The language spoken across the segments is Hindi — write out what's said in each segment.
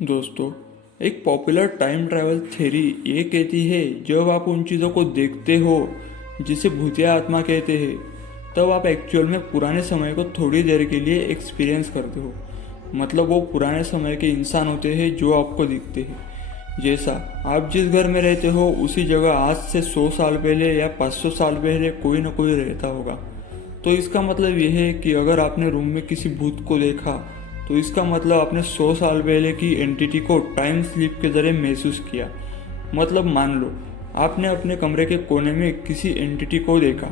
दोस्तों, एक पॉपुलर टाइम ट्रैवल थ्योरी ये कहती है जब आप उन चीज़ों को देखते हो जिसे भूतिया आत्मा कहते हैं, तब आप एक्चुअल में पुराने समय को थोड़ी देर के लिए एक्सपीरियंस करते हो। मतलब वो पुराने समय के इंसान होते हैं जो आपको दिखते हैं। जैसा आप जिस घर में रहते हो उसी जगह आज से 100 साल पहले या 500 साल पहले कोई ना कोई रहता होगा। तो इसका मतलब यह है कि अगर आपने रूम में किसी भूत को देखा तो इसका मतलब आपने 100 साल पहले की एंटिटी को टाइम स्लिप के जरिए महसूस किया। मतलब मान लो आपने अपने कमरे के कोने में किसी एंटिटी को देखा,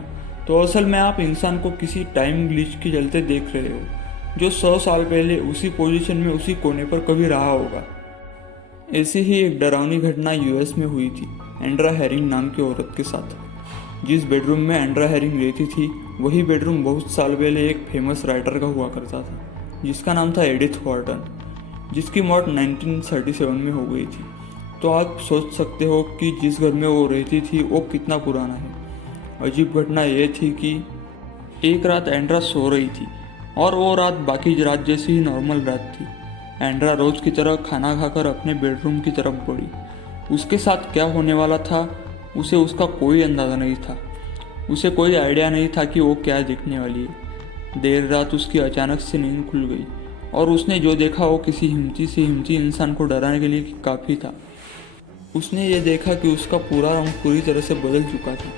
तो असल में आप इंसान को किसी टाइम ग्लिच के चलते देख रहे हो जो 100 साल पहले उसी पोजीशन में उसी कोने पर कभी रहा होगा। ऐसी ही एक डरावनी घटना यूएस में हुई थी एंड्रा हैरिंग नाम की औरत के साथ। जिस बेडरूम में एंड्रा हैरिंग रहती थी वही बेडरूम बहुत साल पहले एक फेमस राइटर का हुआ करता था जिसका नाम था एडिथ वॉर्टन, जिसकी मौत 1937 में हो गई थी। तो आप सोच सकते हो कि जिस घर में वो रहती थी वो कितना पुराना है। अजीब घटना ये थी कि एक रात एंड्रा सो रही थी और वो रात बाकी रात जैसी ही नॉर्मल रात थी। एंड्रा रोज की तरह खाना खाकर अपने बेडरूम की तरफ बढ़ी। उसके साथ क्या होने वाला था उसे उसका कोई अंदाज़ा नहीं था। उसे कोई आइडिया नहीं था कि वो क्या दिखने वाली है। देर रात उसकी अचानक से नींद खुल गई और उसने जो देखा वो किसी हिम्मती से हिम्मती इंसान को डराने के लिए काफ़ी था। उसने ये देखा कि उसका पूरा रंग पूरी तरह से बदल चुका था।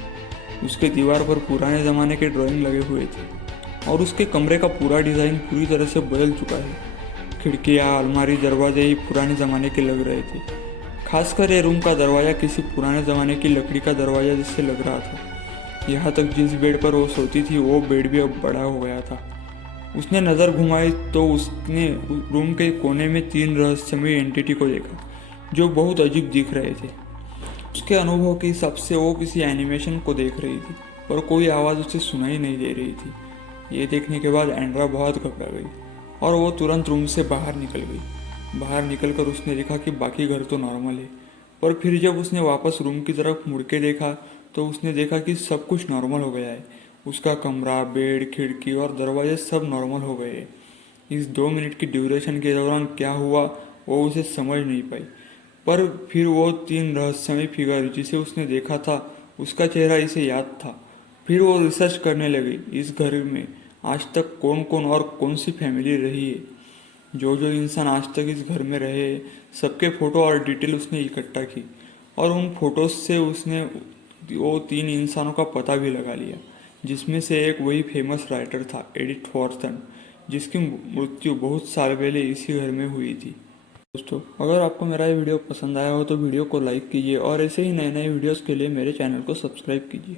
उसके दीवार पर पुराने ज़माने के ड्राइंग लगे हुए थे और उसके कमरे का पूरा डिज़ाइन पूरी तरह से बदल चुका है। खिड़कियाँ, अलमारी, दरवाजे ही पुराने ज़माने के लग रहे थे। खासकर ये रूम का दरवाज़ा किसी पुराने ज़माने की लकड़ी का दरवाज़ा जैसे लग रहा था। यहाँ तक जिस बेड पर वो सोती थी वो बेड भी अब बड़ा हो गया था। उसने नज़र घुमाई तो उसने रूम के कोने में 3 रहस्यमयी एंटिटी को देखा जो बहुत अजीब दिख रहे थे। उसके अनुभव के हिसाब से वो किसी एनिमेशन को देख रही थी पर कोई आवाज़ उसे सुनाई नहीं दे रही थी। ये देखने के बाद एंड्रा बहुत घबरा गई और वो तुरंत रूम से बाहर निकल गई। बाहर निकलकर उसने देखा कि बाकी घर तो नॉर्मल है, पर फिर जब उसने वापस रूम की तरफ मुड़ के देखा तो उसने देखा कि सब कुछ नॉर्मल हो गया है। उसका कमरा, बेड, खिड़की और दरवाजे सब नॉर्मल हो गए हैं। इस 2 मिनट की ड्यूरेशन के दौरान क्या हुआ वो उसे समझ नहीं पाई, पर फिर वो 3 रहस्यमय फिगर जिसे उसने देखा था उसका चेहरा इसे याद था। फिर वो रिसर्च करने लगी इस घर में आज तक कौन कौन और कौन सी फैमिली रही है। जो जो इंसान आज तक इस घर में रहे सबके फ़ोटो और डिटेल उसने इकट्ठा की और उन फोटोज से उसने वो 3 इंसानों का पता भी लगा लिया, जिसमें से एक वही फेमस राइटर था एडिथ वॉर्टन, जिसकी मृत्यु बहुत साल पहले इसी घर में हुई थी। दोस्तों, अगर आपको मेरा ये वीडियो पसंद आया हो तो वीडियो को लाइक कीजिए और ऐसे ही नए नए वीडियोस के लिए मेरे चैनल को सब्सक्राइब कीजिए।